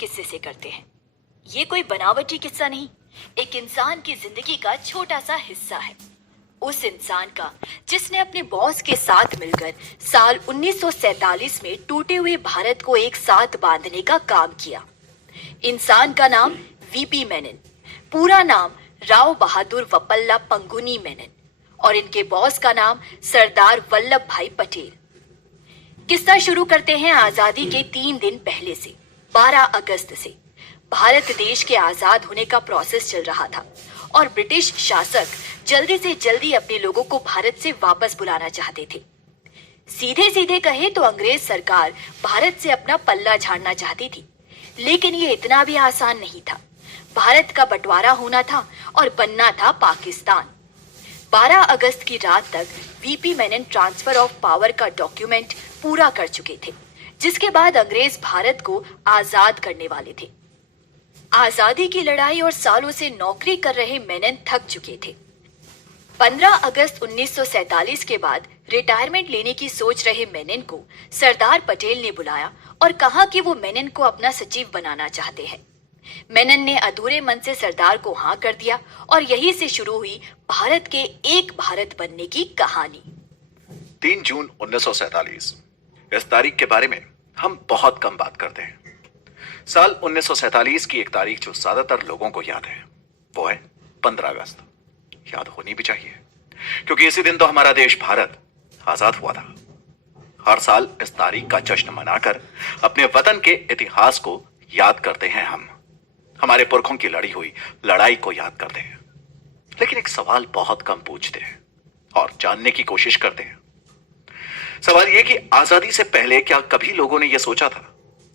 किस्से से करते हैं। ये कोई बनावटी किस्सा नहीं, एक इंसान की जिंदगी का छोटा सा हिस्सा है। उस इंसान का जिसने अपने बॉस के साथ मिलकर साल 1947 में टूटे हुए भारत को एक साथ बांधने का काम किया। इंसान का नाम वीपी मेनन, पूरा नाम राव बहादुर वप्पला पंगुनी मेनन, और इनके बॉस का नाम सरदार वल्लभ भाई पटेल। किस्सा शुरू करते हैं आजादी के 3 दिन पहले से, 12 अगस्त से। भारत देश के आजाद होने का प्रोसेस चल रहा था और ब्रिटिश शासक जल्दी से जल्दी अपने लोगों को भारत से वापस बुलाना चाहते थे। सीधे सीधे कहे तो अंग्रेज सरकार भारत से अपना पल्ला झाड़ना चाहती थी, लेकिन ये इतना भी आसान नहीं था। भारत का बंटवारा होना था और बनना था पाकिस्तान। 12 अगस्त की रात तक VP Menon transfer of power का डॉक्यूमेंट पूरा कर चुके थे, जिसके बाद अंग्रेज भारत को आजाद करने वाले थे। आजादी की लड़ाई और सालों से नौकरी कर रहे मेनन थक चुके थे। 15 अगस्त 1947 के बाद रिटायरमेंट लेने की सोच रहे मेनन को सरदार पटेल ने बुलाया और कहा कि वो मेनन को अपना सचिव बनाना चाहते हैं। मेनन ने अधूरे मन से सरदार को हाँ कर दिया और यहीं से शुरू हुई भारत के एक भारत बनने की कहानी। 3 जून 1947 इस तारीख के बारे में हम बहुत कम बात करते हैं। साल 1947 की एक तारीख जो ज्यादातर लोगों को याद है वो है 15 अगस्त। याद होनी भी चाहिए, क्योंकि इसी दिन तो हमारा देश भारत आजाद हुआ था। हर साल इस तारीख का जश्न मनाकर अपने वतन के इतिहास को याद करते हैं हम, हमारे पुरखों की लड़ी हुई लड़ाई को याद करते हैं। लेकिन एक सवाल बहुत कम पूछते हैं और जानने की कोशिश करते हैं। सवाल यह कि आजादी से पहले क्या कभी लोगों ने यह सोचा था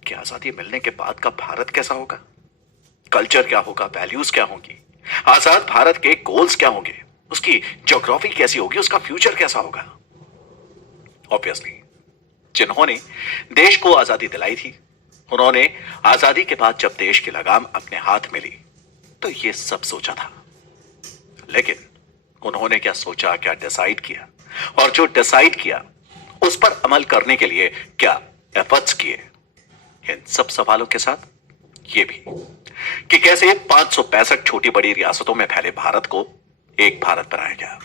कि आजादी मिलने के बाद का भारत कैसा होगा, कल्चर क्या होगा, वैल्यूज क्या होंगी, आजाद भारत के गोल्स क्या होंगे, उसकी ज्योग्राफी कैसी होगी, उसका फ्यूचर कैसा होगा। ऑब्वियसली जिन्होंने देश को आजादी दिलाई थी, उन्होंने आजादी के बाद जब देश की लगाम अपने हाथ में ली तो ये सब सोचा था। लेकिन उन्होंने क्या सोचा, क्या डिसाइड किया, और जो डिसाइड किया उस पर अमल करने के लिए क्या एफर्ट्स किए, इन सब सवालों के साथ ये भी कि कैसे 565 छोटी बड़ी रियासतों में फैले भारत को एक भारत बनाया गया।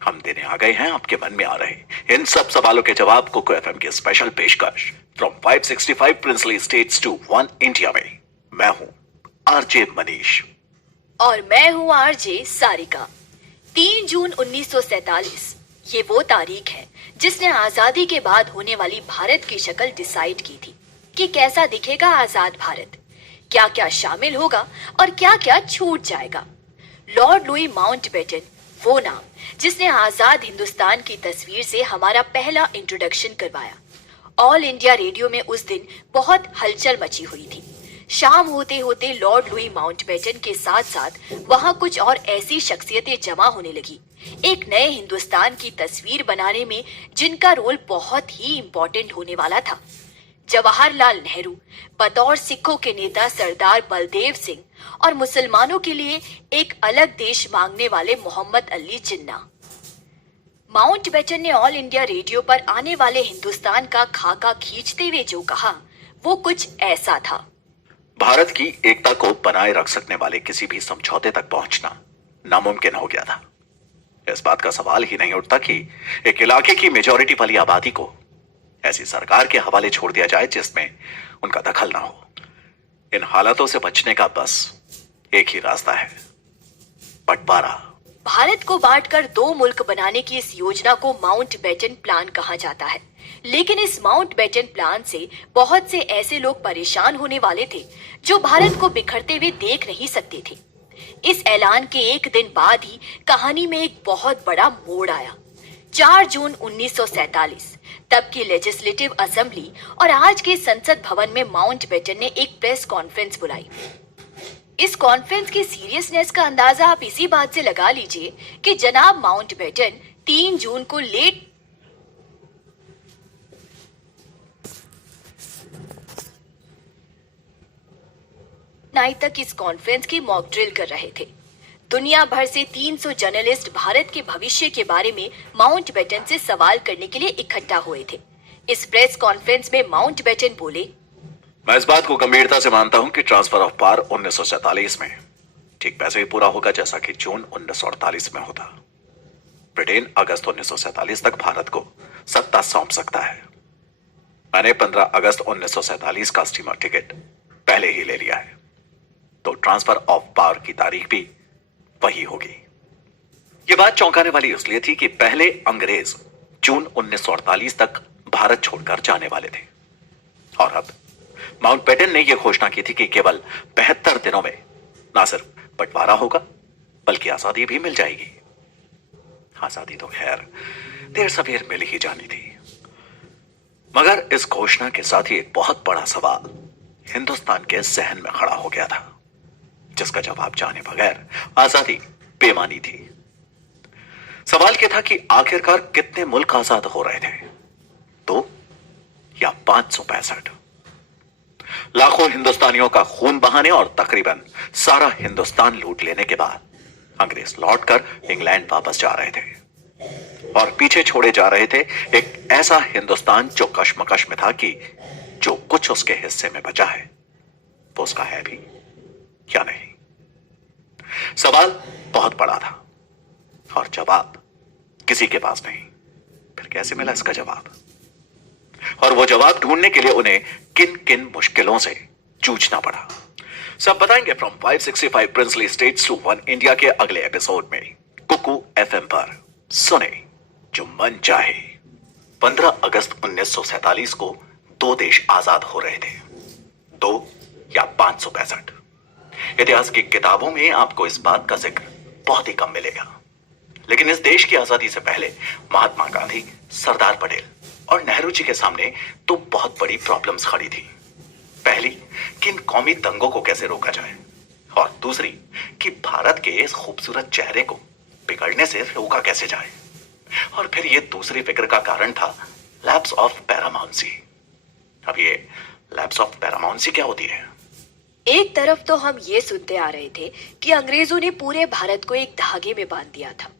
हम देने आ गए हैं आपके मन में आ रहे इन सब सवालों के जवाब कोको एफएम की स्पेशल पेशकश from 565 princely states to 1 India में। मैं हूं आरजे मनीष और मैं हूं आरजे सारिका। 3 जून 1947 ये वो तारीख है जिसने आजादी के बाद होने वाली भारत की शक्ल डिसाइड की थी कि कैसा दिखेगा आजाद भारत, क्या क्या शामिल होगा और क्या क्या छूट जाएगा। लॉर्ड लुई माउंटबेटन, वो नाम जिसने आजाद हिंदुस्तान की तस्वीर से हमारा पहला इंट्रोडक्शन करवाया। ऑल इंडिया रेडियो में उस दिन बहुत हलचल मची हुई थी। शाम होते होते लॉर्ड लुई माउंटबेटन के साथ साथ वहां कुछ और ऐसी शख्सियतें जमा होने लगी, एक नए हिंदुस्तान की तस्वीर बनाने में जिनका रोल बहुत ही इम्पोर्टेंट होने वाला था। जवाहरलाल नेहरू, बतौर सिखों के नेता सरदार बलदेव सिंह, और मुसलमानों के लिए एक अलग देश मांगने वाले मोहम्मद अली जिन्ना। माउंटबेटन ने ऑल इंडिया रेडियो पर आने वाले हिंदुस्तान का खाका खींचते हुए जो कहा वो कुछ ऐसा था। भारत की एकता को बनाए रख सकने वाले किसी भी समझौते तक पहुंचना नामुमकिन हो गया था। इस बात का सवाल ही नहीं उठता कि एक इलाके की मेजॉरिटी वाली आबादी को ऐसी सरकार के हवाले छोड़ दिया जाए जिसमें उनका दखल ना हो। इन हालातों से बचने का बस एक ही रास्ता है, बंटवारा। भारत को बांटकर 2 मुल्क बनाने की इस योजना को माउंटबेटन प्लान कहा जाता है। लेकिन इस माउंटबेटन प्लान से बहुत से ऐसे लोग परेशान होने वाले थे जो भारत को बिखरते हुए देख नहीं सकते थे। इस ऐलान के एक दिन बाद ही कहानी में एक बहुत बड़ा मोड़ आया। 4 जून 1947 तब की लेजिस्लेटिव असेंबली और आज के संसद भवन में माउंटबेटन ने एक प्रेस कॉन्फ्रेंस बुलाई। इस कॉन्फ्रेंस की सीरियसनेस का अंदाजा आप इसी बात से लगा लीजिए कि जनाब माउंटबेटन 3 जून को लेट नाइट तक इस कॉन्फ्रेंस की मॉक ड्रिल कर रहे थे। दुनिया भर से 300 जर्नलिस्ट भारत के भविष्य के बारे में माउंटबेटन से सवाल करने के लिए इकट्ठा हुए थे। इस प्रेस कॉन्फ्रेंस में माउंटबेटन बोले, मैं इस बात को गंभीरता से मानता हूं कि ट्रांसफर ऑफ पावर 1947 में ठीक वैसे ही पूरा होगा जैसा कि जून 1948 में होता। ब्रिटेन अगस्त 1947 तक भारत को सत्ता सौंप सकता है। मैंने 15 अगस्त 1947 का स्टीमर टिकट पहले ही ले लिया है, तो ट्रांसफर ऑफ पावर की तारीख भी वही होगी। यह बात चौंकाने वाली इसलिए थी कि पहले अंग्रेज जून 1948 तक भारत छोड़कर जाने वाले थे, और अब माउंटबेटन ने यह घोषणा की थी कि केवल 72 दिनों में ना सिर्फ बंटवारा होगा बल्कि आजादी भी मिल जाएगी। आजादी तो खैर देर सवेर मिल ही जानी थी, मगर इस घोषणा के साथ ही एक बहुत बड़ा सवाल हिंदुस्तान के जहन में खड़ा हो गया था, जिसका जवाब जाने बगैर आजादी बेमानी थी। सवाल यह था कि आखिरकार कितने मुल्क आजाद हो रहे थे, 2 या 565? लाखों हिंदुस्तानियों का खून बहाने और तकरीबन सारा हिंदुस्तान लूट लेने के बाद अंग्रेज लौटकर इंग्लैंड वापस जा रहे थे, और पीछे छोड़े जा रहे थे एक ऐसा हिंदुस्तान जो कश्मकश में था कि जो कुछ उसके हिस्से में बचा है वो उसका है भी या नहीं। सवाल बहुत बड़ा था और जवाब किसी के पास नहीं। फिर कैसे मिला इसका जवाब? और वो जवाब ढूंढने के लिए उन्हें किन किन मुश्किलों से जूझना पड़ा, सब बताएंगे from 565 princely states to one India के अगले एपिसोड में कुकू एफएम पर। सुने जो मन चाहे। 15 अगस्त 1947 को 2 देश आजाद हो रहे थे, 2 या 565। इतिहास की किताबों में आपको इस बात का जिक्र बहुत ही कम मिलेगा, लेकिन इस देश की आजादी से पहले महात्मा गांधी, सरदार पटेल और नेहरू जी के सामने तो बहुत बड़ी प्रॉब्लम्स खड़ी थी। पहली कि इन कौमी दंगों को कैसे रोका जाए, और दूसरी कि भारत के इस खूबसूरत चेहरे को बिगड़ने से रोका कैसे जाए, और फिर ये दूसरी फिक्र का कारण था लैप्स ऑफ पैरामाउंसी। अब ये लैप्स ऑफ पैरामाउंसी क्या होती है? एक तरफ तो हम ये सुनते आ रहे थे कि अंग्रेजों ने पूरे भारत को एक धागे में बांध दिया था।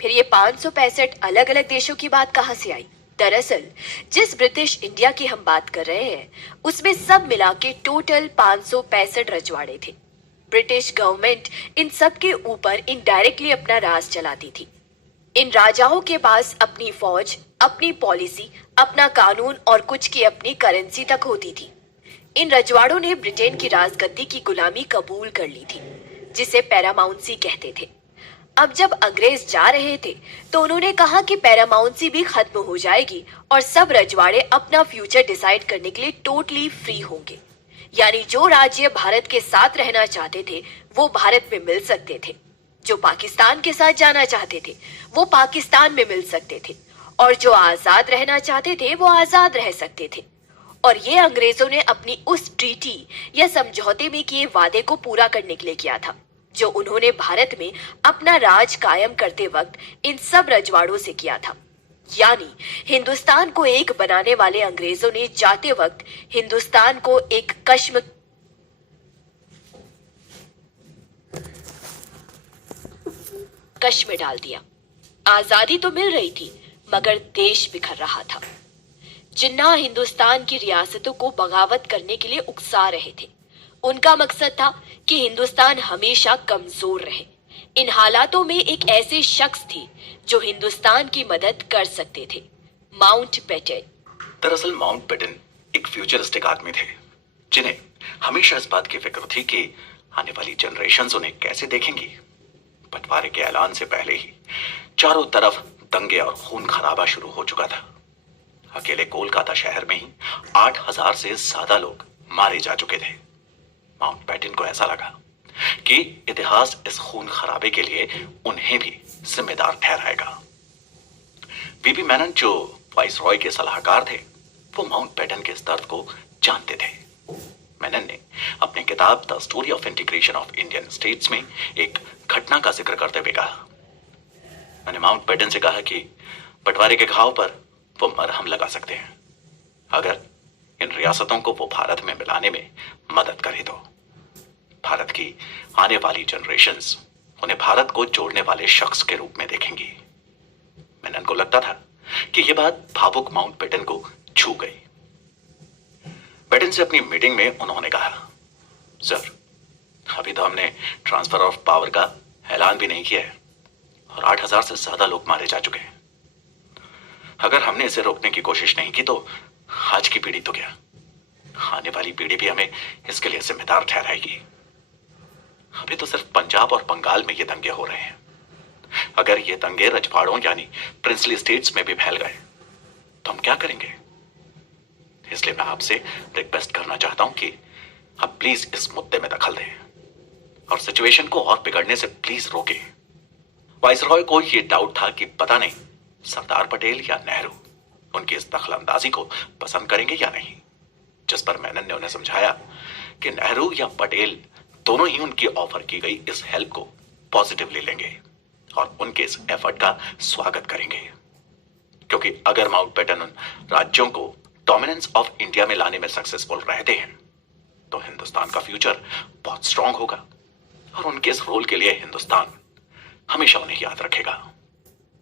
फिर ये 565 अलग अलग देशों की बात कहां से आई? दरअसल जिस ब्रिटिश इंडिया की हम बात कर रहे हैं उसमें सब मिला के टोटल 565 रजवाड़े थे। ब्रिटिश गवर्नमेंट इन सब के ऊपर इनडायरेक्टली अपना राज चलाती थी। इन राजाओं के पास अपनी फौज, अपनी पॉलिसी, अपना कानून और कुछ की अपनी करेंसी तक होती थी। इन रजवाड़ों ने ब्रिटेन की राजगद्दी की गुलामी कबूल कर ली थी, जिसे पैरामाउंसी कहते थे। अब जब अंग्रेज जा रहे थे तो उन्होंने कहा कि पैरामाउंसी भी खत्म हो जाएगी और सब रजवाड़े अपना फ्यूचर डिसाइड करने के लिए टोटली फ्री होंगे। यानी जो राज्य भारत के साथ रहना चाहते थे वो भारत में मिल सकते थे, जो पाकिस्तान के साथ जाना चाहते थे वो पाकिस्तान में मिल सकते थे, और जो आजाद रहना चाहते थे वो आजाद रह सकते थे। और ये अंग्रेजों ने अपनी उस ट्रीटी या समझौते में किए वादे को पूरा करने के लिए किया था, जो उन्होंने भारत में अपना राज कायम करते वक्त इन सब रजवाड़ों से किया था। यानी हिंदुस्तान को एक बनाने वाले अंग्रेजों ने जाते वक्त हिंदुस्तान को एक कश में डाल दिया। आजादी तो मिल रही थी मगर देश बिखर रहा था। जिन्ना हिंदुस्तान की रियासतों को बगावत करने के लिए उकसा रहे थे। उनका मकसद था कि हिंदुस्तान हमेशा कमजोर रहे। इन हालातों में एक ऐसे शख्स थे जो हिंदुस्तान की मदद कर सकते थे, माउंटबेटन। दरअसल माउंटबेटन एक फ्यूचरिस्टिक आदमी थे, जिन्हें हमेशा इस बात की फिक्र थी कि आने वाली जनरेशंस उन्हें कैसे देखेंगी। बंटवारे के ऐलान से पहले ही चारों तरफ दंगे और खून खराबा शुरू हो चुका था। अकेले कोलकाता शहर में ही 8000 से ज्यादा लोग मारे जा चुके थे। माउंटबेटन को ऐसा लगा कि इतिहास इस खून खराबे के लिए उन्हें भी जिम्मेदार ठहराएगा। बीबी मेनन जो वाइस रॉय के सलाहकार थे, वो माउंटबेटन के इस दर्द को जानते थे। मेनन ने अपनी किताब the story of integration of Indian states में एक घटना का जिक्र करते हुए कहा, मैंने माउंटबेटन से कहा कि बंटवारे के घाव पर वो मरहम लगा सकते हैं अगर इन रियासतों को वो भारत में मिलाने में मदद करे तो। भारत की आने वाली जनरेशंस उन्हें भारत को जोड़ने वाले शख्स के रूप में देखेंगी। मेनन को लगता था कि यह बात भावुक माउंटबेटन को छू गई। बेटन से अपनी मीटिंग में उन्होंने कहा, सर, अभी तो हमने ट्रांसफर ऑफ पावर का ऐलान भी नहीं किया है और 8,000 से ज्यादा लोग मारे जा चुके हैं। अगर हमने इसे रोकने की कोशिश नहीं की तो आज की पीढ़ी तो क्या, आने वाली पीढ़ी भी हमें इसके लिए जिम्मेदार ठहराएगी। अभी तो सिर्फ पंजाब और बंगाल में ये दंगे हो रहे हैं। अगर ये दंगे रजवाड़ों यानी प्रिंसली स्टेट्स में भी फैल गए तो हम क्या करेंगे? इसलिए मैं आपसे रिक्वेस्ट करना चाहता हूं कि आप प्लीज इस मुद्दे में दखल दें और सिचुएशन को और बिगड़ने से प्लीज रोकें। वाइसरॉय को यह डाउट था कि पता नहीं सरदार पटेल या नेहरू उनकी इस दखलंदाजी को पसंद करेंगे या नहीं, जिस पर मेनन ने उन्हें समझाया कि नेहरू या पटेल दोनों ही उनकी ऑफर की गई इस हेल्प को पॉजिटिवली लेंगे और उनके इस एफर्ट का स्वागत करेंगे, क्योंकि अगर माउंटबेटन उन राज्यों को डोमिनेंस ऑफ इंडिया में लाने में सक्सेसफुल रहते हैं तो हिंदुस्तान का फ्यूचर बहुत स्ट्रांग होगा और उनके इस रोल के लिए हिंदुस्तान हमेशा उन्हें याद रखेगा।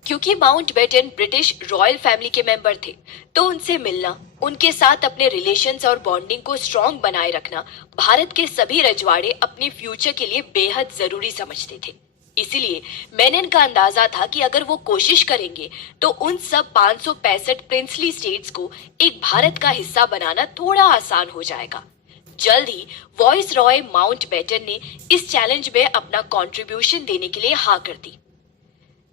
क्योंकि माउंटबेटन ब्रिटिश रॉयल फैमिली के मेंबर थे तो उनसे मिलना, उनके साथ अपने रिलेशंस और बॉन्डिंग को स्ट्रॉन्ग बनाए रखना भारत के सभी रजवाड़े अपने फ्यूचर के लिए बेहद जरूरी समझते थे। इसीलिए मेनन का अंदाजा था कि अगर वो कोशिश करेंगे तो उन सब 565 प्रिंसली स्टेट्स को एक भारत का हिस्सा बनाना थोड़ा आसान हो जाएगा। जल्द ही वॉइस रॉय माउंटबेटन ने इस चैलेंज में अपना कंट्रीब्यूशन देने के लिए हाँ कर दी।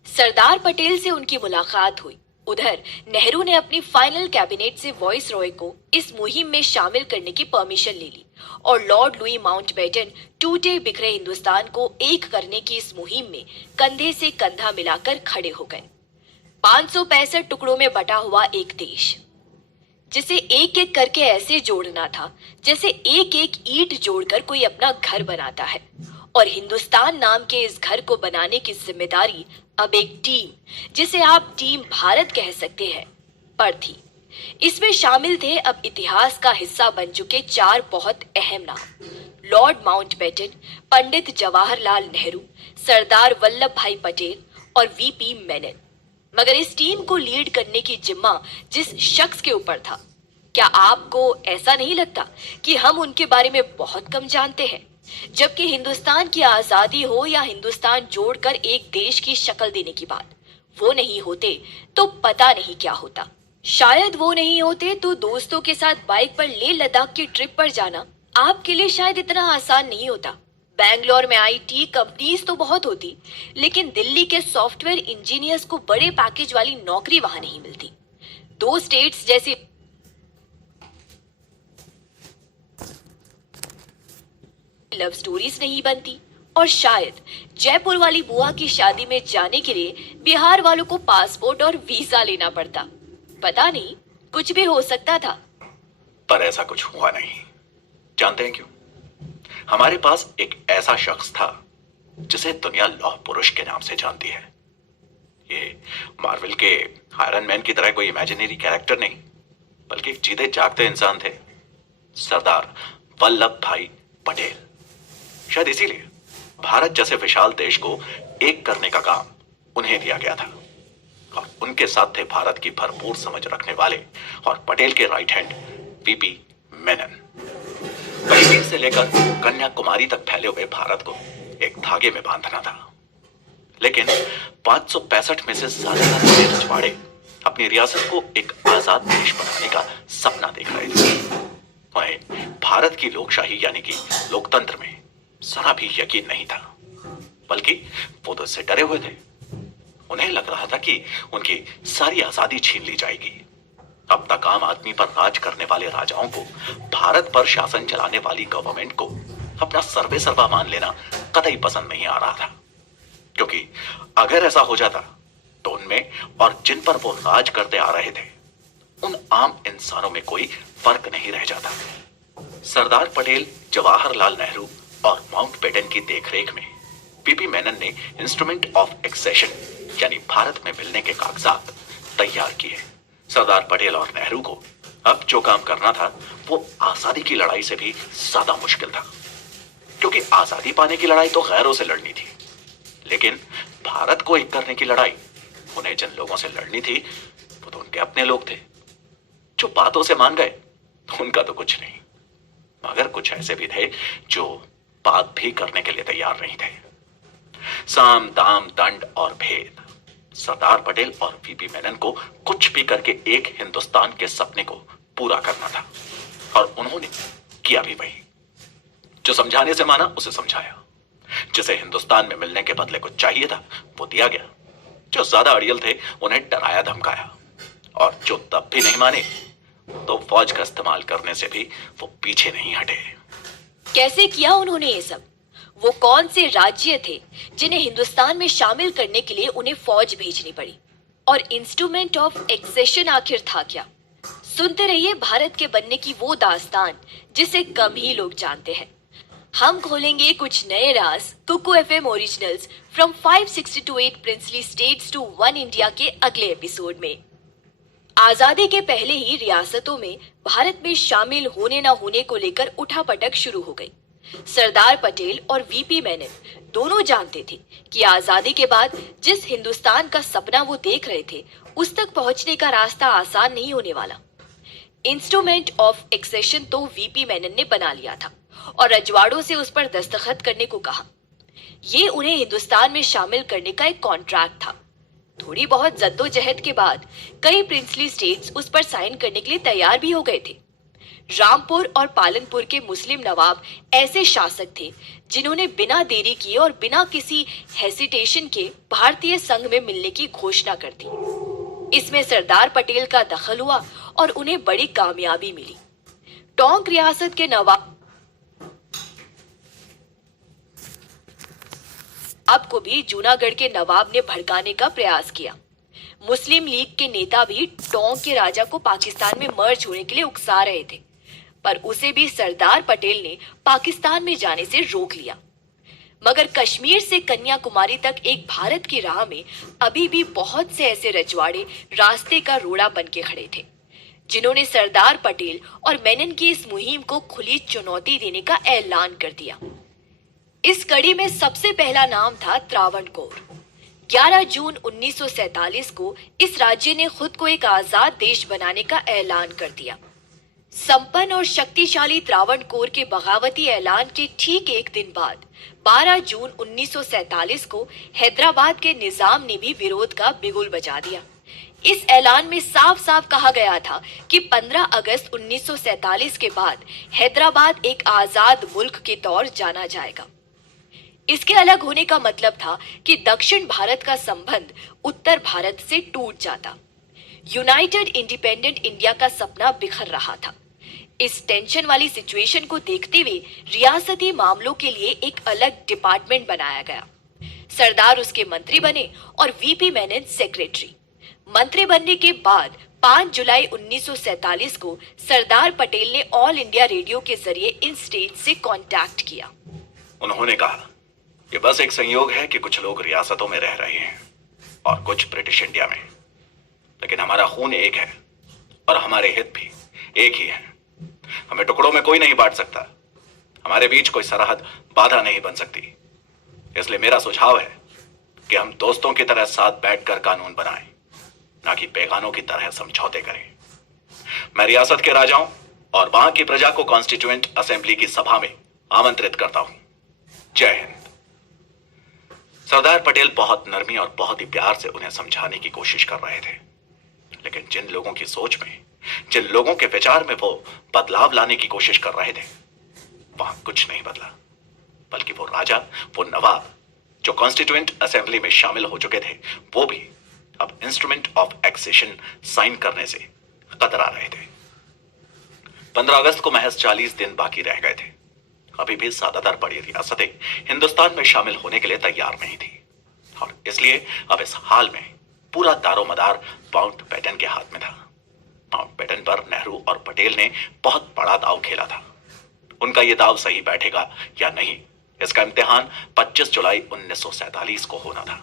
सरदार पटेल से उनकी मुलाकात हुई। उधर नेहरू ने अपनी फाइनल कैबिनेट से वॉइस रॉय को इस मुहिम में शामिल करने की परमिशन ले ली और लॉर्ड लुई माउंटबेटन टूटे बिखरे हिंदुस्तान को एक करने की इस मुहिम में कंधे से कंधा मिलाकर खड़े हो गए। 565 टुकड़ों में बटा हुआ एक देश जिसे एक एक करके ऐसे जोड़ना था जैसे एक एक ईंट जोड़कर कोई अपना घर बनाता है, और हिंदुस्तान नाम के इस घर को बनाने की जिम्मेदारी अब एक टीम, जिसे आप टीम भारत कह सकते हैं, पर थी। इसमें शामिल थे अब इतिहास का हिस्सा बन चुके 4 बहुत अहम नाम: लॉर्ड माउंटबेटन, पंडित जवाहरलाल नेहरू, सरदार वल्लभ भाई पटेल और वीपी मेनन। मगर इस टीम को लीड करने की जिम्मा जिस शख्स के ऊपर था, क्या आपको ऐसा नहीं लगता कि हम उनके बारे में बहुत कम जानते हैं? जबकि हिंदुस्तान की आजादी हो या हिंदुस्तान जोड़कर एक देश की शक्ल देने की बात, वो नहीं होते तो पता नहीं क्या होता। शायद वो नहीं होते तो दोस्तों के साथ बाइक पर लेह लद्दाख की ट्रिप पर जाना आपके लिए शायद इतना आसान नहीं होता। बैंगलोर में आईटी कंपनीज तो बहुत होती, लेकिन दिल्ली के सॉफ्टवेयर इंजीनियर्स को बड़े पैकेज वाली नौकरी वहां नहीं मिलती। 2 स्टेट्स जैसी लव स्टोरीज नहीं बनती, और शायद जयपुर वाली बुआ की शादी में जाने के लिए बिहार वालों को पासपोर्ट और वीजा लेना पड़ता। पता नहीं, कुछ भी हो सकता था। पर ऐसा कुछ हुआ नहीं। जानते हैं क्यों? हमारे पास एक ऐसा शख्स था जिसे दुनिया लौह पुरुष के नाम से जानती है। ये मार्वल के आयरन मैन की तरह कोई इमेजिनरी कैरेक्टर नहीं, बल्कि एक जीते जागते इंसान थे, सरदार वल्लभ भाई पटेल। शायद इसीलिए भारत जैसे विशाल देश को एक करने का काम उन्हें दिया गया था, और उनके साथ थे भारत की भरपूर समझ रखने वाले और पटेल के right hand VP Menon. Kashmir से लेकर कन्याकुमारी तक फैले हुए भारत को एक धागे में बांधना था। लेकिन 565 में से ज्यादातर बड़े रजवाड़े अपनी रियासत को एक आजाद देश बनाने का सपना देख रहे थे। उन्हें भारत की लोकशाही यानी कि लोकतंत्र में जरा भी यकीन नहीं था, बल्कि वो तो इससे डरे हुए थे। उन्हें लग रहा था कि उनकी सारी आजादी छीन ली जाएगी। अब तक आम आदमी पर राज करने वाले राजाओं को भारत पर शासन चलाने वाली गवर्नमेंट को अपना सर्वे सर्वा मान लेना कतई पसंद नहीं आ रहा था, क्योंकि अगर ऐसा हो जाता तो उनमें और जिन पर वो राज करते आ रहे थे उन आम इंसानों में कोई फर्क नहीं रह जाता। सरदार पटेल, जवाहरलाल नेहरू और माउंटबेटन की देखरेख में पीपी मेनन ने इंस्ट्रूमेंट ऑफ एक्सेशन यानी भारत में मिलने के कागजात तैयार किए। सरदार पटेल और नेहरू को अब जो काम करना था वो आजादी की लड़ाई से भी ज्यादा मुश्किल था, क्योंकि आजादी पाने की लड़ाई तो गैरों से लड़नी थी, लेकिन भारत को एक करने की लड़ाई उन्हें जिन लोगों से लड़नी थी वो तो उनके अपने लोग थे। जो बातों से मान गए उनका तो कुछ नहीं, मगर कुछ ऐसे भी थे जो बात भी करने के लिए तैयार नहीं थे। साम दाम दंड और भेद, सरदार पटेल और वीपी मेनन को कुछ भी करके एक हिंदुस्तान के सपने को पूरा करना था, और उन्होंने किया भी वही। जो समझाने से माना उसे समझाया, जिसे हिंदुस्तान में मिलने के बदले कुछ चाहिए था वो दिया गया, जो ज्यादा अड़ियल थे उन्हें डराया धमकाया, और जो तब भी नहीं माने तो फौज का इस्तेमाल करने से भी वो पीछे नहीं हटे। कैसे किया उन्होंने ये सब? वो कौन से राज्य थे जिन्हें हिंदुस्तान में शामिल करने के लिए उन्हें फौज भेजनी पड़ी? और इंस्ट्रूमेंट ऑफ एक्सेशन आखिर था क्या? सुनते रहिए भारत के बनने की वो दास्तान जिसे कम ही लोग जानते हैं। हम खोलेंगे कुछ नए राज Kuku FM originals from 560 to 8 princely states to 1 India के अगले एपिसोड में। आजादी के पहले ही रियासतों में भारत में शामिल होने न होने को लेकर उठापटक शुरू हो गई। सरदार पटेल और वीपी मेनन दोनों जानते थे कि आजादी के बाद जिस हिंदुस्तान का सपना वो देख रहे थे उस तक पहुंचने का रास्ता आसान नहीं होने वाला। इंस्ट्रूमेंट ऑफ एक्सेशन तो वीपी मेनन ने बना लिया था और रजवाड़ों से उस पर दस्तखत करने को कहा। ये उन्हें हिंदुस्तान में शामिल करने का एक कॉन्ट्रैक्ट था। थोड़ी बहुत जद्दोजहद के बाद कई प्रिंसली स्टेट्स उस पर साइन करने के लिए तैयार भी हो गए थे। रामपुर और पालनपुर के मुस्लिम नवाब ऐसे शासक थे जिन्होंने बिना देरी किए और बिना किसी हेसिटेशन के भारतीय संघ में मिलने की घोषणा कर दी। इसमें सरदार पटेल का दखल हुआ और उन्हें बड़ी कामयाबी मिली। टोंक रियासत के नवाब को भी जूनागढ़ के नवाब ने भड़काने का प्रयास किया। मुस्लिम लीग के नेता भी टोंक के राजा को पाकिस्तान में मर्ज होने के लिए उकसा रहे थे, पर उसे भी सरदार पटेल ने पाकिस्तान में जाने से रोक लिया। मगर कश्मीर से कन्याकुमारी तक एक भारत की राह में अभी भी बहुत से ऐसे रजवाड़े रास्ते का रोड़ा बन के खड़े थे, जिन्होंने सरदार पटेल और मेनन की इस मुहिम को खुली चुनौती देने का ऐलान कर दिया। इस कड़ी में सबसे पहला नाम था त्रावणकोर। 11 जून 1947 को इस राज्य ने खुद को एक आजाद देश बनाने का ऐलान कर दिया। संपन्न और शक्तिशाली त्रावणकोर के बगावती ऐलान के ठीक एक दिन बाद 12 जून 1947 को हैदराबाद के निजाम ने भी विरोध का बिगुल बजा दिया। इस ऐलान में साफ साफ कहा गया था कि 15 अगस्त 1947 के बाद हैदराबाद एक आजाद मुल्क के तौर जाना जाएगा। इसके अलग होने का मतलब था कि दक्षिण भारत का संबंध उत्तर भारत से टूट जाता। यूनाइटेड इंडिपेंडेंट इंडिया का सपना बिखर रहा था। इस टेंशन वाली सिचुएशन को देखते हुए रियासती मामलों के लिए एक अलग डिपार्टमेंट बनाया गया। सरदार उसके मंत्री बने और वीपी मेनन सेक्रेटरी। मंत्री बनने के बाद 5 जुलाई 1947 को सरदार पटेल ने ऑल इंडिया रेडियो के जरिए इन स्टेट से कांटेक्ट किया। उन्होंने कहा, ये बस एक संयोग है कि कुछ लोग रियासतों में रह रहे हैं और कुछ ब्रिटिश इंडिया में, लेकिन हमारा खून एक है और हमारे हित भी एक ही है। हमें टुकड़ों में कोई नहीं बांट सकता। हमारे बीच कोई सरहद बाधा नहीं बन सकती। इसलिए मेरा सुझाव है कि हम दोस्तों की तरह साथ बैठकर कानून बनाएं, ना कि बेगानों की तरह समझौते करें। मैं रियासत के राजाओं और वहां की प्रजा को कॉन्स्टिट्यूएंट असेंबली की सभा में आमंत्रित करता हूं। जय हिंद। सरदार पटेल बहुत नरमी और बहुत ही प्यार से उन्हें समझाने की कोशिश कर रहे थे, लेकिन जिन लोगों की सोच में, जिन लोगों के विचार में वो बदलाव लाने की कोशिश कर रहे थे, वहां कुछ नहीं बदला, बल्कि वो राजा, वो नवाब जो कॉन्स्टिट्यूएंट असेंबली में शामिल हो चुके थे, वो भी अब इंस्ट्रूमेंट ऑफ एक्सेशन साइन करने से कतरा रहे थे। 15 अगस्त को महज 40 दिन बाकी रह गए थे। अभी भी ज्यादातर बड़ी रियासतें हिंदुस्तान में शामिल होने के लिए तैयार नहीं थी, और इसलिए अब इस हाल में पूरा दारोमदार माउंटबेटन के हाथ में था। माउंटबेटन पर नेहरू और पटेल ने बहुत बड़ा दाव खेला था। उनका यह दाव सही बैठेगा या नहीं, इसका इम्तिहान 25 जुलाई 1947 को होना था।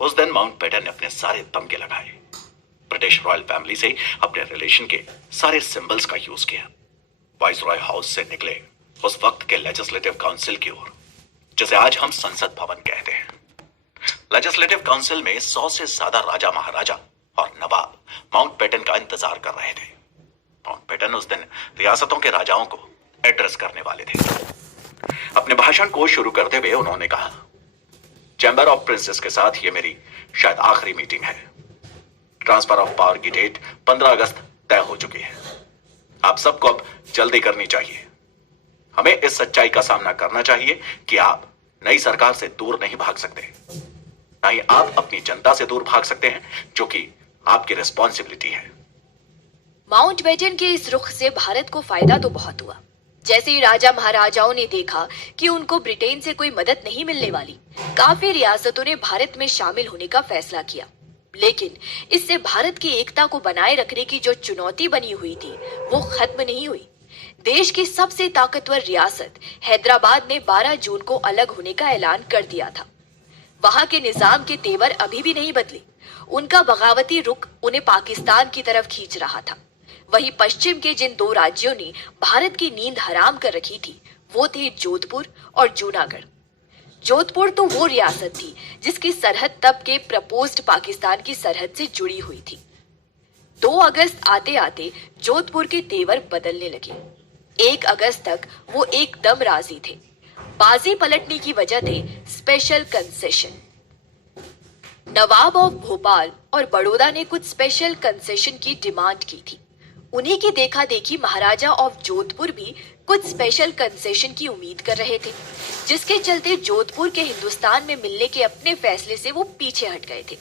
उस दिन माउंटबेटन ने अपने सारे तमगे लगाए। ब्रिटिश रॉयल फैमिली से अपने रिलेशन के सारे सिंबल्स का यूज किया। वाइसरॉय हाउस से निकले उस वक्त के लेजिस्लेटिव काउंसिल की ओर, जिसे आज हम संसद भवन कहते हैं। लेजिस्लेटिव काउंसिल में 100 से ज्यादा राजा, महाराजा और नवाब माउंटबेटन का इंतजार कर रहे थे। माउंटबेटन उस दिन रियासतों के राजाओं को एड्रेस करने वाले थे। अपने भाषण को शुरू करते हुए उन्होंने कहा, चैंबर ऑफ प्रिंसेस के साथ यह मेरी शायद आखिरी मीटिंग है। ट्रांसफर ऑफ पावर की डेट 15 अगस्त तय हो चुकी है। आप सबको अब जल्दी करनी चाहिए। हमें इस सच्चाई का सामना करना चाहिए कि आप नई सरकार से दूर नहीं भाग सकते, ना ही आप अपनी जनता से दूर भाग सकते हैं, जो कि आपकी रिस्पॉन्सिबिलिटी है। माउंटबेटन के इस रुख से भारत को फायदा तो बहुत हुआ। जैसे ही राजा महाराजाओं ने देखा कि उनको ब्रिटेन से कोई मदद नहीं मिलने वाली, काफी रियासतों ने भारत में शामिल होने का फैसला किया। लेकिन इससे भारत की एकता को बनाए रखने की जो चुनौती बनी हुई थी, वो खत्म नहीं हुई। देश की सबसे ताकतवर रियासत हैदराबाद ने 12 जून को अलग होने का ऐलान कर दिया था। वहां के निजाम के तेवर अभी भी नहीं बदले। उनका बगावती रुख उन्हें पाकिस्तान की तरफ खींच रहा था। वहीं पश्चिम के जिन 2 राज्यों ने भारत की नींद हराम कर रखी थी, वो थे जोधपुर और जूनागढ़। जोधपुर तो वो रियासत थी जिसकी सरहद तब के प्रपोज्ड पाकिस्तान की सरहद से जुड़ी हुई थी। 2 अगस्त आते आते जोधपुर के तेवर बदलने लगे। 1 अगस्त तक वो एकदम राजी थे। बाजी पलटने की वजह थे special concession. Nawab of Bhopal और बड़ौदा ने कुछ स्पेशल कंसेशन की डिमांड की थी। उन्हीं की देखा देखी महाराजा ऑफ जोधपुर भी कुछ स्पेशल कंसेशन की उम्मीद कर रहे थे, जिसके चलते जोधपुर के हिंदुस्तान में मिलने के अपने फैसले से वो पीछे हट गए थे।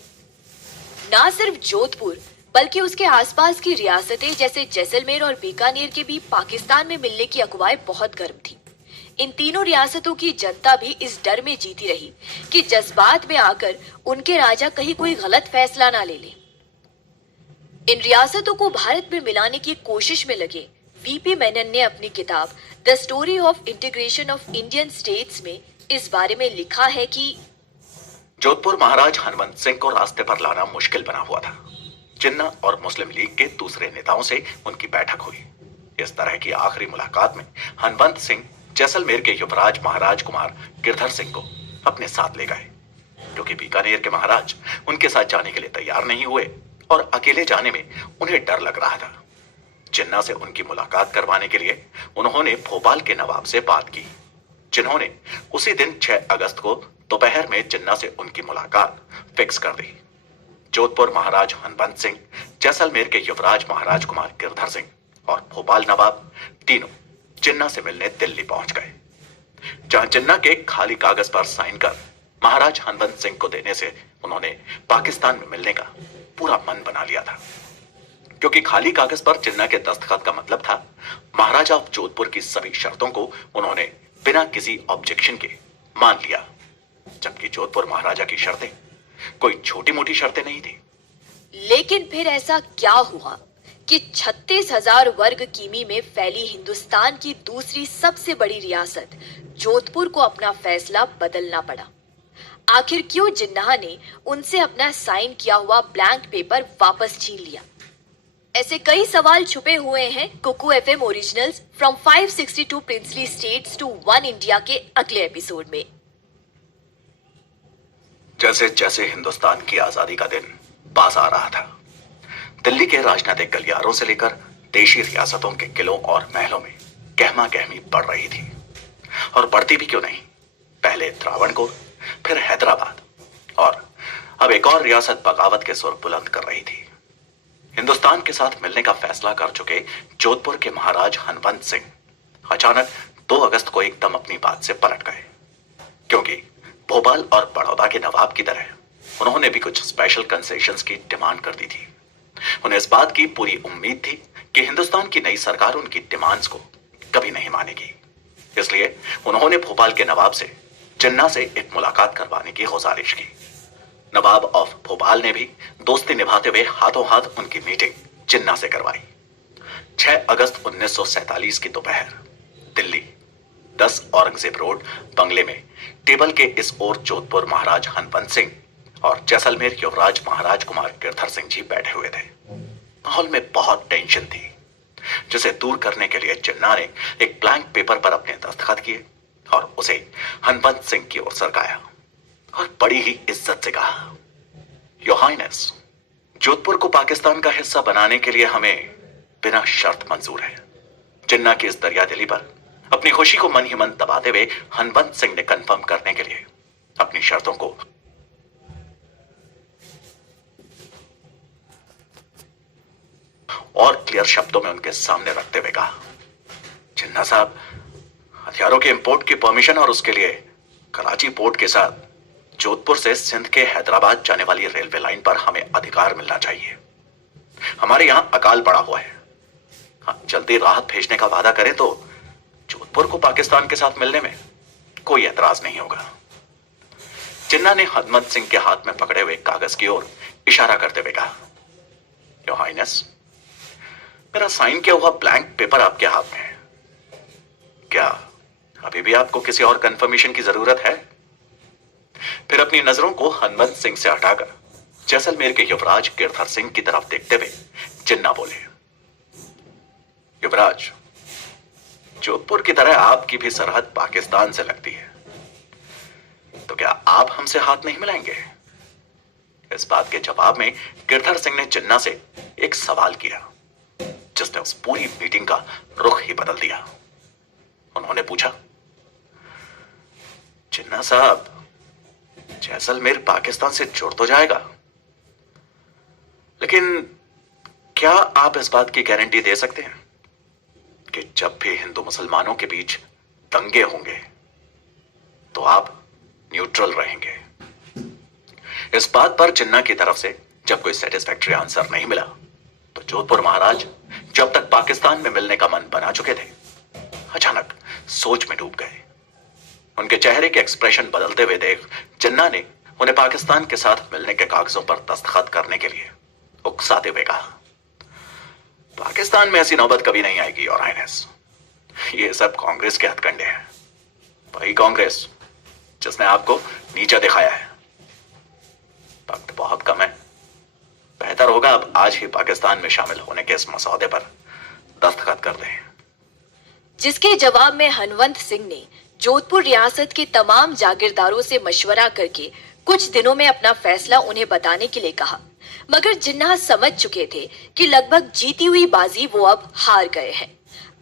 ना सिर्फ जोधपुर बल्कि उसके आसपास की रियासतें जैसे जैसलमेर और बीकानेर के भी पाकिस्तान में मिलने की अगुवाई बहुत गर्म थी। इन तीनों रियासतों की जनता भी इस डर में जीती रही कि जज्बात में आकर उनके राजा कहीं कोई गलत फैसला ना ले ले। इन रियासतों को भारत में मिलाने की कोशिश में लगे वीपी मेनन ने अपनी किताब the story of integration of Indian states में इस बारे में लिखा है कि जोधपुर महाराज हनुमंत सिंह को रास्ते पर लाना मुश्किल बना हुआ था। जिन्ना और मुस्लिम लीग के दूसरे नेताओं से उनकी बैठक हुई। इस तरह की आखिरी मुलाकात में हनुमंत सिंह जैसलमेर के युवराज महाराज कुमार गिरधर सिंह को अपने साथ ले गए, क्योंकि बीकानेर के महाराज उनके साथ जाने के लिए तैयार नहीं हुए और अकेले जाने में उन्हें डर लग रहा था। जिन्ना से उनकी मुलाकात करवाने के लिए उन्होंने भोपाल के नवाब से बात की, जिन्होंने उसी दिन 6 अगस्त को दोपहर में जिन्ना से उनकी मुलाकात फिक्स कर दी। जोधपुर महाराज हनुमंत सिंह, जैसलमेर के युवराज महाराज कुमार गिरधर सिंह और भोपाल नवाब तीनों जिन्ना से मिलने दिल्ली पहुंच गए, जहां जिन्ना के खाली कागज पर साइन कर महाराज हनुमंत सिंह को देने से उन्होंने पाकिस्तान में मिलने का पूरा मन बना लिया था। क्योंकि खाली कागज पर जिन्ना के दस्तखत का मतलब था महाराजा ऑफ जोधपुर की सभी शर्तों को उन्होंने बिना किसी ऑब्जेक्शन के मान लिया, जबकि जोधपुर महाराजा की शर्तें कोई छोटी मोटी शर्तें नहीं थी। लेकिन फिर ऐसा क्या हुआ कि 36,000 वर्ग किमी में फैली हिंदुस्तान की दूसरी सबसे बड़ी रियासत जोधपुर को अपना फैसला बदलना पड़ा। आखिर क्यों जिन्ना ने उनसे अपना साइन किया हुआ ब्लैंक पेपर वापस छीन लिया? ऐसे कई सवाल छुपे हुए हैं Kuku FM originals from 562 princely states to one India के अगले एपिसोड में। जैसे जैसे हिंदुस्तान की आजादी का दिन पास आ रहा था, दिल्ली के राजनीतिक गलियारों से लेकर देशी रियासतों के किलों और महलों में गहमा गहमी बढ़ रही थी। और बढ़ती भी क्यों नहीं, पहले त्रावणकोर, फिर हैदराबाद और अब एक और रियासत बगावत के सुर बुलंद कर रही थी। हिंदुस्तान के साथ मिलने का फैसला कर चुके जोधपुर के महाराज हनुमंत सिंह अचानक 2 अगस्त को एकदम अपनी बात से पलट गए, क्योंकि भोपाल और बड़ौदा के नवाब की तरह उन्होंने भी कुछ स्पेशल कंसेशंस की डिमांड कर दी थी। उन्हें इस बात की पूरी उम्मीद थी कि हिंदुस्तान की नई सरकार उनकी डिमांड्स को कभी नहीं मानेगी। इसलिए उन्होंने भोपाल के नवाब से जिन्ना से एक मुलाकात करवाने की गुजारिश की। नवाब ऑफ भोपाल ने भी दोस्ती निभाते हुए हाथों हाथ उनकी मीटिंग जिन्ना से करवाई। 6 अगस्त 1947 की दोपहर दिल्ली 10 औरंगजेब रोड बंगले में टेबल के इस ओर जोधपुर महाराज हनुमंत सिंह और जैसलमेर युवराज महाराज कुमार गिरधर सिंह जी बैठे हुए थे। माहौल में बहुत टेंशन थी, जिसे दूर करने के लिए जिन्ना ने एक ब्लैंक पेपर पर अपने दस्तखत किए और उसे हनुमंत सिंह की ओर सरकाया और बड़ी ही इज्जत से कहा, योर हाइनेस, जोधपुर को पाकिस्तान का हिस्सा बनाने के लिए हमें बिना शर्त मंजूर है। जिन्ना की इस दरियादिली पर अपनी खुशी को मन ही मन दबाते हुए हनवंत सिंह ने कंफर्म करने के लिए अपनी शर्तों को और क्लियर शब्दों में उनके सामने रखते हुए कहा, जिन्ना साहब, हथियारों के इंपोर्ट की परमिशन और उसके लिए कराची पोर्ट के साथ जोधपुर से सिंध के हैदराबाद जाने वाली रेलवे लाइन पर हमें अधिकार मिलना चाहिए। हमारे यहां अकाल पड़ा हुआ है। हाँ, जल्दी राहत भेजने का वादा करें तो जोधपुर को पाकिस्तान के साथ मिलने में कोई एतराज नहीं होगा। जिन्ना ने हनवंत सिंह के हाथ में पकड़े हुए कागज की ओर इशारा करते हुए कहा, योर हाइनेस, मेरा साइन किया हुआ ब्लैंक पेपर आपके हाथ में है। क्या अभी भी आपको किसी और कंफर्मेशन की जरूरत है? फिर अपनी नजरों को हनवंत सिंह से हटाकर जैसलमेर के युवराज गिरधर सिंह की तरफ देखते हुए जिन्ना बोले, युवराज, जोधपुर की तरह आपकी भी सरहद पाकिस्तान से लगती है, तो क्या आप हमसे हाथ नहीं मिलाएंगे? इस बात के जवाब में गिरधर सिंह ने जिन्ना से एक सवाल किया जिसने उस पूरी मीटिंग का रुख ही बदल दिया। उन्होंने पूछा, जिन्ना साहब, जैसलमेर पाकिस्तान से जुड़ तो जाएगा, लेकिन क्या आप इस बात की गारंटी दे सकते हैं कि जब भी हिंदू मुसलमानों के बीच दंगे होंगे तो आप न्यूट्रल रहेंगे? इस बात पर जिन्ना की तरफ से जब कोई सेटिस्फैक्टरी आंसर नहीं मिला तो जोधपुर महाराज जब तक पाकिस्तान में मिलने का मन बना चुके थे, अचानक सोच में डूब गए। उनके चेहरे के एक्सप्रेशन बदलते हुए देख जिन्ना ने उन्हें पाकिस्तान के साथ मिलने के कागजों पर दस्तखत करने के लिए उकसाते हुए कहा, पाकिस्तान में ऐसी नौबत कभी नहीं आएगी योर हाइनेस। ये सब कांग्रेस के हथकंडे हैं, वही कांग्रेस जिसने आपको नीचा दिखाया है। वक्त बहुत कम है, बेहतर होगा अब आज ही पाकिस्तान में शामिल होने के इस मसौदे पर दस्तखत कर दें। जिसके जवाब में हनवंत सिंह ने जोधपुर रियासत के तमाम जागीरदारों से मशवरा करके कुछ दिनों में अपना फैसला उन्हें बताने के लिए कहा, मगर जिन्ना समझ चुके थे कि लगभग जीती हुई बाजी वो अब हार गए हैं।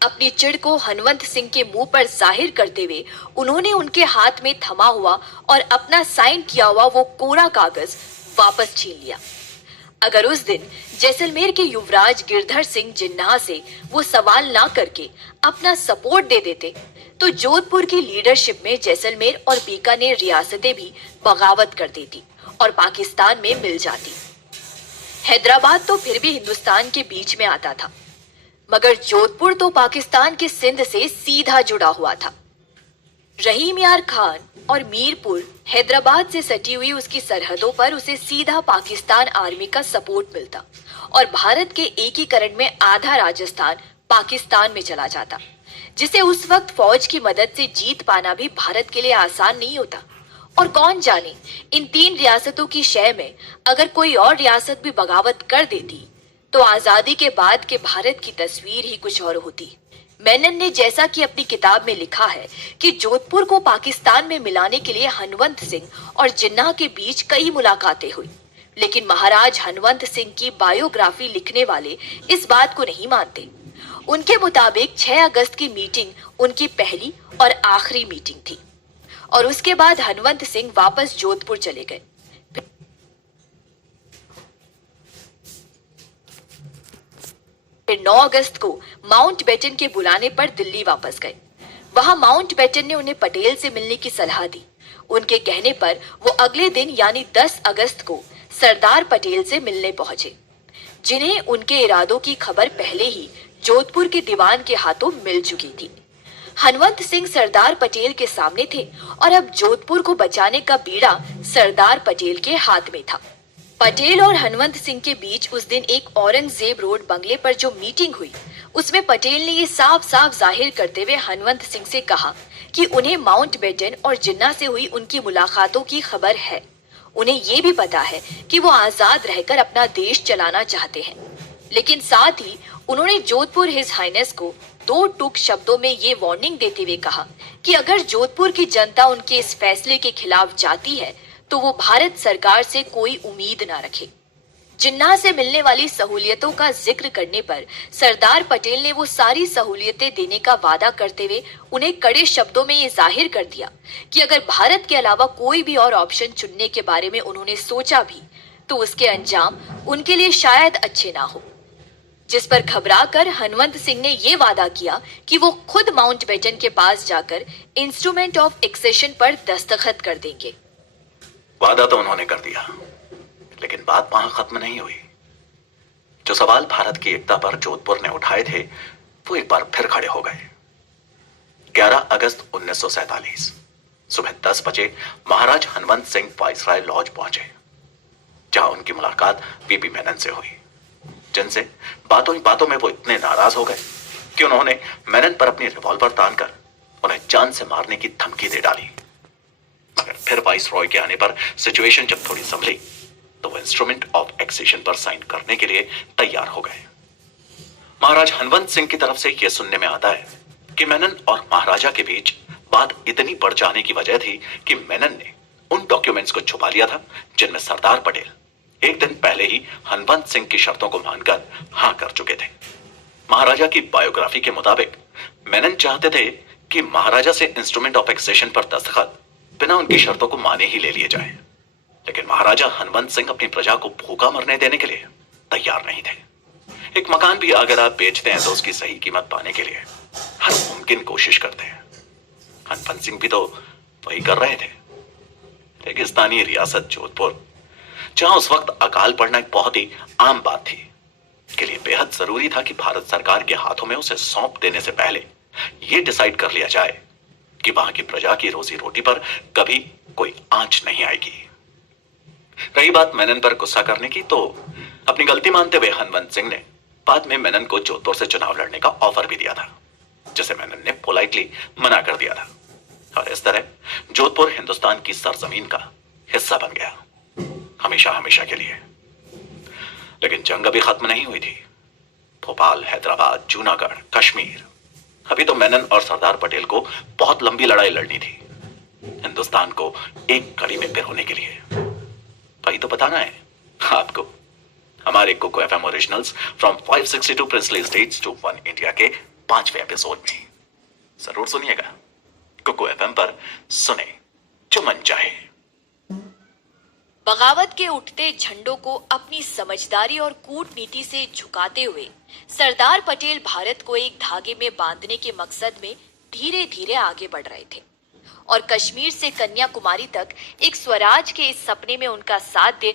अपनी चिढ़ को हनवंत सिंह के मुंह पर जाहिर करते हुए उन्होंने उनके हाथ में थमा हुआ और अपना साइन किया हुआ वो कोरा कागज वापस छीन लिया। अगर उस दिन जैसलमेर के युवराज गिरधर सिंह जिन्ना से वो सवाल ना करके अपना सपोर्ट दे देते तो जोधपुर की लीडरशिप में जैसलमेर और बीकानेर रियासतें भी बगावत कर देती और पाकिस्तान में मिल जाती। हैदराबाद तो फिर भी हिंदुस्तान के बीच में आता था, मगर जोधपुर तो पाकिस्तान के सिंध से सीधा जुड़ा हुआ था। रहीम यार खान और मीरपुर हैदराबाद से सटी हुई उसकी सरहदों पर उसे सीधा पाकिस्तान आर्मी का सपोर्ट मिलता और भारत के एकीकरण में आधा राजस्थान पाकिस्तान में चला जाता, जिसे उस वक्त फौज की मदद से जीत पाना भी भारत के लिए आसान नहीं होता। और कौन जाने इन तीन रियासतों की शय में अगर कोई और रियासत भी बगावत कर देती तो आजादी के बाद के भारत की तस्वीर ही कुछ और होती। मेनन ने जैसा कि अपनी किताब में लिखा है कि जोधपुर को पाकिस्तान में मिलाने के लिए हनवंत सिंह और जिन्ना के बीच कई मुलाकातें हुई, लेकिन महाराज हनवंत सिंह की बायोग्राफी लिखने वाले इस बात को नहीं मानते। उनके मुताबिक 6 अगस्त की मीटिंग उनकी पहली और आखिरी मीटिंग थी और उसके बाद हनवंत सिंह वापस जोधपुर चले गए। फिर 9 अगस्त को माउंटबेटन के बुलाने पर दिल्ली वापस गए। वहां माउंटबेटन ने उन्हें पटेल से मिलने की सलाह दी। उनके कहने पर वो अगले दिन यानी 10 अगस्त को सरदार पटेल से मिलने पहुंचे, जिन्हें उनके इरादों की खबर पहले ही जोधपुर के दीवान के हाथों मिल चुकी थी। हनवंत सिंह सरदार पटेल के सामने थे और अब जोधपुर को बचाने का बीड़ा सरदार पटेल के हाथ में था। पटेल और हनवंत सिंह के बीच उस दिन एक औरंगजेब रोड बंगले पर जो मीटिंग हुई, उसमें पटेल ने ये साफ साफ जाहिर करते हुए हनवंत सिंह से कहा कि उन्हें माउंटबेटन और जिन्ना से हुई उनकी मुलाकातों की खबर है। उन्हें ये भी पता है कि वो आजाद रहकर अपना देश चलाना चाहते हैं, लेकिन साथ ही उन्होंने जोधपुर हिज हाइनेस को 2 टूक शब्दों में ये वार्निंग देते हुए कहा कि अगर जोधपुर की जनता उनके इस फैसले के खिलाफ जाती है तो वो भारत सरकार से कोई उम्मीद ना रखे। जिन्ना से मिलने वाली सहूलियतों का जिक्र करने पर सरदार पटेल ने वो सारी सहूलियतें देने का वादा करते हुए उन्हें कड़े शब्दों में ये जाहिर कर दिया कि अगर भारत के अलावा कोई भी और ऑप्शन चुनने के बारे में उन्होंने सोचा भी तो उसके अंजाम उनके लिए शायद अच्छे ना हो। जिस पर घबराकर हनवंत सिंह ने ये वादा किया कि वो खुद माउंटबेटन के पास जाकर इंस्ट्रूमेंट ऑफ एक्सेशन पर दस्तखत कर देंगे। वादा तो उन्होंने कर दिया, लेकिन बात वहां खत्म नहीं हुई। जो सवाल भारत की एकता पर जोधपुर ने उठाए थे वो एक बार फिर खड़े हो गए। 11 अगस्त 1947 सुबह 10 बजे महाराज हनवंत सिंह वाइसराय लॉज पहुंचे, जहां उनकी मुलाकात वीपी मेनन से हुई, जिनसे बातों ही बातों में वो इतने नाराज हो गए कि उन्होंने मेनन पर अपनी रिवॉल्वर तानकर उन्हें जान से मारने की धमकी दे डाली। मगर फिर वाइसरॉय के आने पर सिचुएशन जब थोड़ी संभली तो वो इंस्ट्रूमेंट ऑफ एक्सेशन पर साइन करने के लिए तैयार हो गए। महाराज हनवंत सिंह की तरफ से यह सुनने में आता है कि मेनन और महाराजा के बीच बात इतनी बढ़ जाने की वजह थी कि मेनन ने उन डॉक्यूमेंट्स को छुपा लिया था जिनमें सरदार पटेल एक दिन पहले ही हनवंत सिंह की शर्तों को मानकर हां कर चुके थे। महाराजा की बायोग्राफी के मुताबिक मेनन चाहते थे कि महाराजा से इंस्ट्रूमेंट ऑफ एक्सेशन पर दस्तखत बिना उनकी शर्तों को माने ही ले लिए जाए, लेकिन महाराजा हनवंत सिंह अपनी प्रजा को भूखा मरने देने के लिए तैयार नहीं थे। एक मकान भी अगर आप बेचते हैं तो उसकी सही कीमत पाने के लिए हर मुमकिन कोशिश करते हैं। हनवंत सिंह भी तो वही कर रहे थे। रेगिस्तानी रियासत जोधपुर, जहां उस वक्त अकाल पड़ना एक बहुत ही आम बात थी, के लिए बेहद जरूरी था कि भारत सरकार के हाथों में उसे सौंप देने से पहले यह डिसाइड कर लिया जाए कि वहां की प्रजा की रोजी रोटी पर कभी कोई आंच नहीं आएगी। रही बात मेनन पर गुस्सा करने की, तो अपनी गलती मानते हुए हनवंत सिंह ने बाद में मेनन को जोधपुर से चुनाव लड़ने का ऑफर भी दिया था, जिसे मेनन ने पोलाइटली मना कर दिया था, और इस तरह जोधपुर हिंदुस्तान की सरजमीन का हिस्सा बन गया, हमेशा हमेशा के लिए। लेकिन जंग अभी खत्म नहीं हुई थी। भोपाल, हैदराबाद, जूनागढ़, कश्मीर, अभी तो मेनन और सरदार पटेल को बहुत लंबी लड़ाई लड़नी थी, हिंदुस्तान को एक कड़ी में पिरोने के लिए। भाई तो बताना है आपको हमारे Kuku FM originals from 562 princely states to one India के 5वें एपिसोड में जरूर सुनिएगा। कुकू एफएम पर सुने जो मन चाहे। बगावत के उठते झंडों को अपनी समझदारी और कूटनीति से झुकाते हुए सरदार पटेल भारत को एक धागे में बांधने के मकसद में धीरे धीरे आगे बढ़ रहे थे, और कश्मीर से कन्याकुमारी तक एक स्वराज के इस सपने में उनका साथ दे